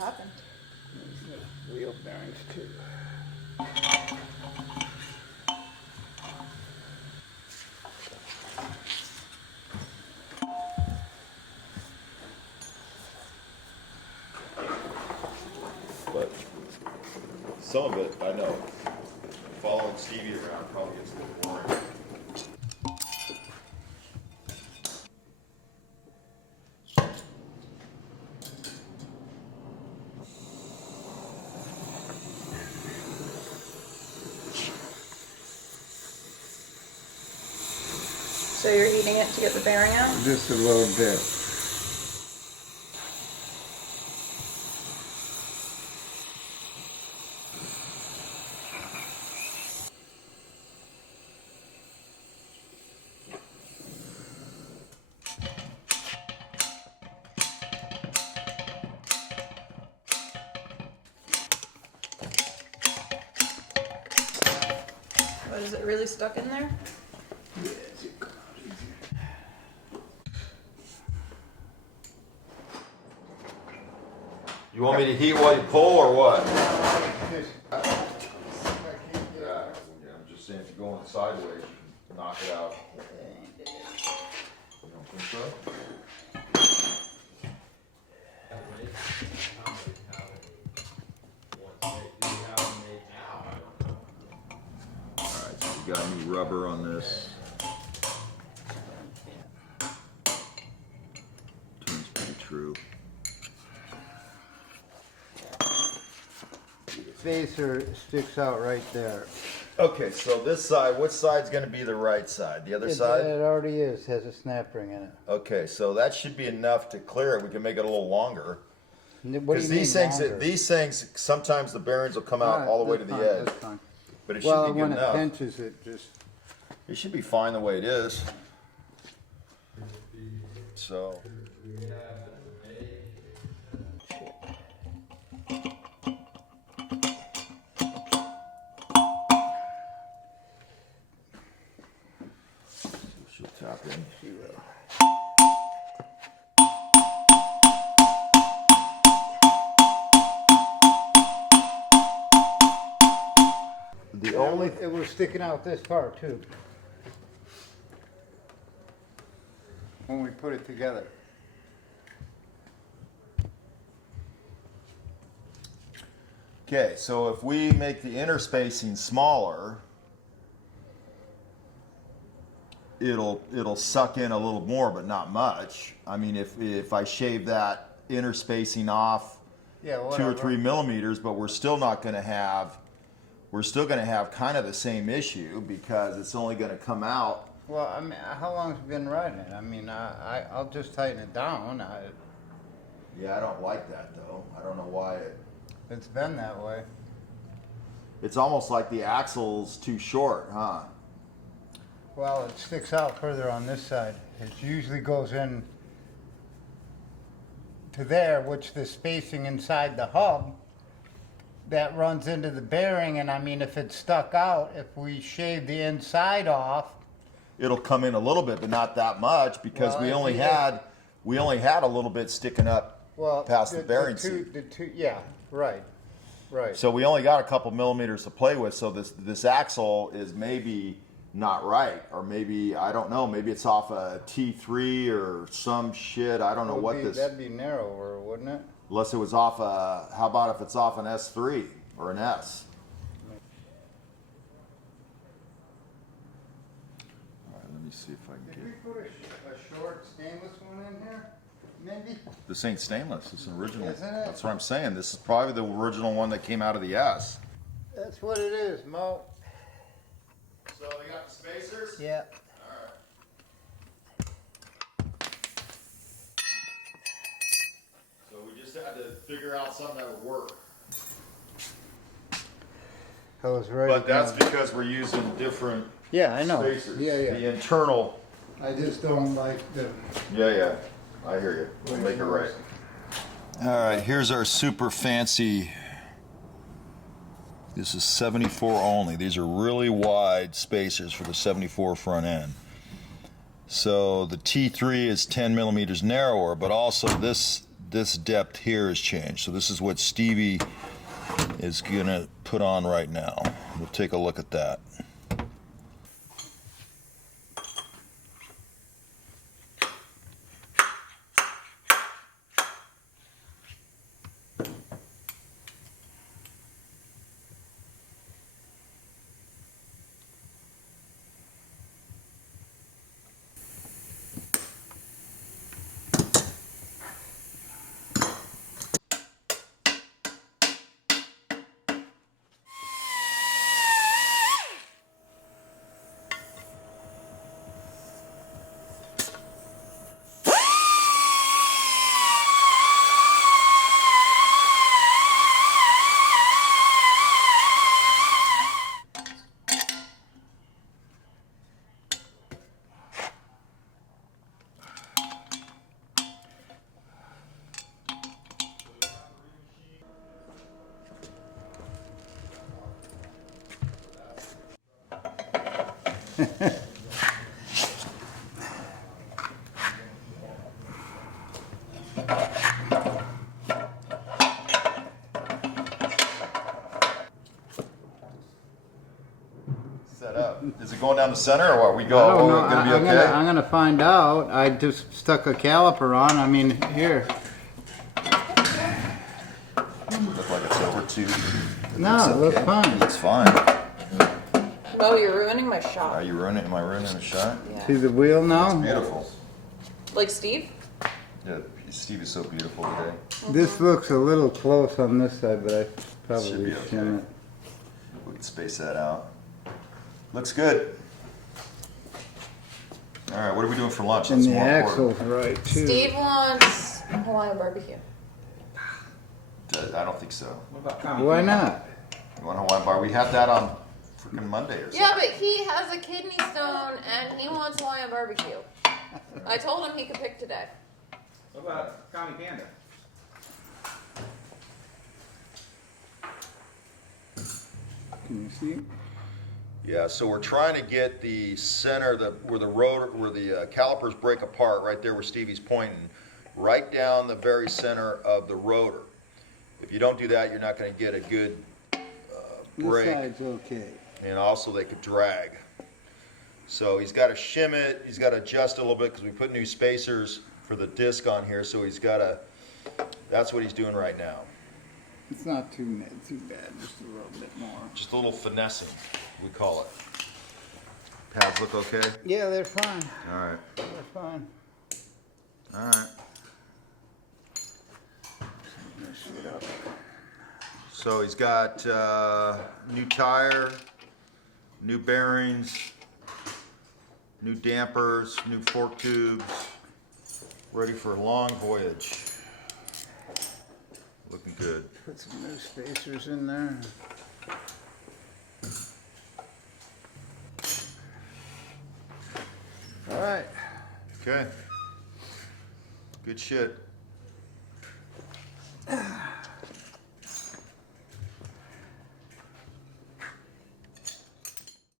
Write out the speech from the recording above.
happened. These wheel bearings too. But some of it, I know, following Stevie around probably gets a little boring. So you're heating it to get the bearing out? Just a little bit. What, is it really stuck in there? You want me to heat while you pull or what? Yeah, I'm just saying if you're going sideways, you can knock it out. You don't think so? Alright, so we got new rubber on this. Turns pretty true. Spacer sticks out right there. Okay, so this side, which side's going to be the right side? The other side? It already is, has a snap ring in it. Okay, so that should be enough to clear it. We can make it a little longer. What do you Because mean these things, sometimes the bearings will come out all the way to the edge. That's fine. But it should Well, be good when it enough. pinches it, just... It should be fine the way it is. So. She'll tap in. She will. The only It was sticking out this far too. When we put it together. Okay, so if we make the inner spacing smaller, it'll suck in a little more, but not much. I mean, if I shave that inner spacing off Yeah, 2 or whatever. 3 millimeters, but we're still going to have kind of the same issue because it's only going to come out. Well, I mean, how long have you been riding it? I mean, I'll just tighten it down. Yeah, I don't like that though. I don't know why It's been that way. it's almost like the axle's too short, huh? Well, it sticks out further on this side. It usually goes in to there, which the spacing inside the hub, that runs into the bearing, and I mean, if it's stuck out, if we shave the inside off, It'll come in a little bit, but not that much because Well, we if only you- had a little bit sticking up well, past the bearing seat. yeah, right. So we only got a couple millimeters to play with. So this axle is maybe not right, or maybe I don't know. Maybe it's off a T3 or some shit. I don't know what this. That'd be narrower, wouldn't it? Unless it was off a. How about if it's off an S3 or an S? All right, let me see if I can Did we get. put a short stainless one in here? Maybe? This ain't stainless. It's an original. Isn't it? That's what I'm saying. This is probably the original one that came out of the S. That's what it is, Mo. So you got the spacers? Yeah. So we just had to figure out something that would work. I was right. But that's because we're using different Yeah, I know. spacers. Yeah, yeah. The internal. I just don't like the. Yeah. I hear you. We'll make it right. All right, here's our super fancy. This is 74 only. These are really wide spacers for the 74 front end. So the T3 is 10 millimeters narrower, but also this this depth here has changed. So this is what Stevie is gonna put on right now. We'll take a look at that. Set up. Is it going down the center or what? We go. I don't know. Gonna be okay? I'm gonna find out. I just stuck a caliper on. I mean, here. Look like it's over two. No, it looks fine. It's fine. Oh, you're ruining my Are shot. you ruining? Am I ruining the shot? Yeah. See the wheel now? Beautiful. Like Steve? Yeah, Steve is so beautiful today. This looks a little close on this side, but I Should probably be okay. shouldn't. We can space that out. Looks good. All right, what are we doing for lunch? And That's the more important. axle's right too. Steve wants Hawaiian barbecue. I don't think so. Why not? You want Hawaiian bar? We had that on freaking Monday or something. Yeah, but he has a kidney stone and he wants Hawaiian barbecue. I told him he could pick today. What about County Panda? Can you see? Yeah, so we're trying to get the center, where the rotor, where the calipers break apart, right there where Stevie's pointing, right down the very center of the rotor. If you don't do that, you're not going to get a good break. This side's okay. And also they could drag. So he's got to shim it, he's got to adjust a little bit because we put new spacers for the disc on here, so he's got to, that's what he's doing right now. It's not too bad, just a little bit more. Just a little finessing, we call it. Pads look okay? Yeah, they're fine. All right, They're fine. all right. Mess it up. So he's got new tire, new bearings, new dampers, new fork tubes, ready for a long voyage. Looking good. Put some new spacers in there. All right. Okay. Good shit.